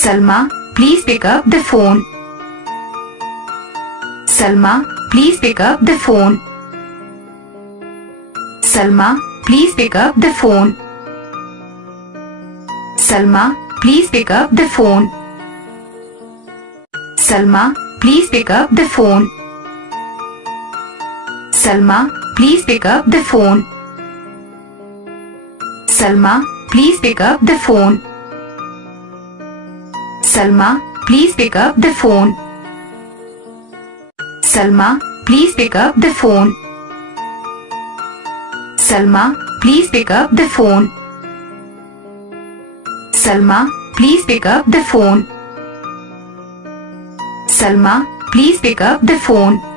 Salma, please pick up the phone. Salma, please pick up the phone. Salma, please pick up the phone. Salma, please pick up the phone. Salma, please pick up the phone. Salma, please pick up the phone. Salma, please pick up the phone. Salma, please pick up the phone. Salma, please pick up the phone. Salma, please pick up the phone. Salma, please pick up the phone. Salma, please pick up the phone.